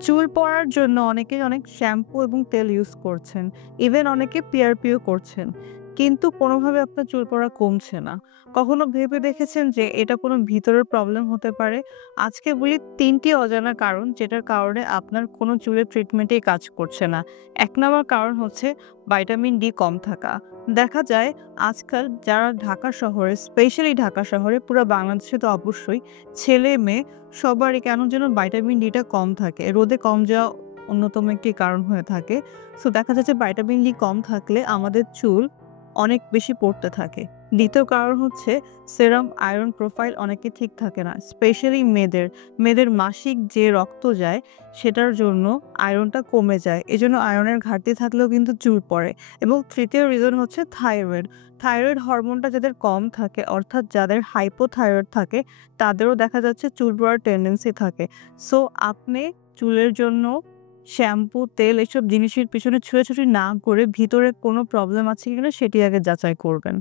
চুল পড়ার জন্য অনেকে অনেক শ্যাম্পু এবং তেল ইউজ করছেন। ইভেন অনেকে পিআরপিও করছেন। কিন্তু কোনোভাবে আপনার চুল পড়া কমছে না। কখনো ভেবে দেখেছেন যে এটা কোনো ভিতরের প্রবলেম হতে পারে? আজকে বলি ৩ টি অজানা কারণ যেটার কারণে আপনার কোনো চুলের ট্রিটমেন্টেই কাজ করছে না। ১ নাম্বার কারণ হচ্ছে ভাইটামিন ডি কম থাকা। দেখা যায় আজকাল যারা ঢাকা শহরে, স্পেশালি ঢাকা শহরে, পুরা বাংলাদেশে তো অবশ্যই, ছেলে-মেয়ে সবারই কেন যেন ভাইটামিন ডি টা কম থাকে। রোদে কম যাওয়া অন্যতম একটি কারণ হয়ে থাকে। সো দেখা যাচ্ছে ভাইটামিন ডি কম থাকলে আমাদের চুল অনেক বেশি পড়তে থাকে। ২য় কারণ হচ্ছে সেরাম আয়রন প্রোফাইল অনেকের ঠিক থাকে না। স্পেশালি মেয়েদের। মেয়েদের মাসিক যে রক্ত যায় সেটার জন্য আয়রনটা কমে যায়। এজন্য আয়রনের ঘাটতি থাকলেও কিন্তু চুল পড়ে। এবং ৩য় রিজন হচ্ছে থাইরয়েড। থাইরয়েড হরমোনটা যাদের কম থাকে, অর্থাৎ যাদের হাইপোথাইরয়েড থাকে, তাদেরও দেখা যাচ্ছে চুল পড়ার টেনডেন্সি থাকে। সো আপনি চুলের জন্য শ্যাম্পু, তেল এসব জিনিসের পিছনে ছুটাছুটি না করে ভিতরে কোনো প্রবলেম আছে কিনা সেটি আগে যাচাই করবেন।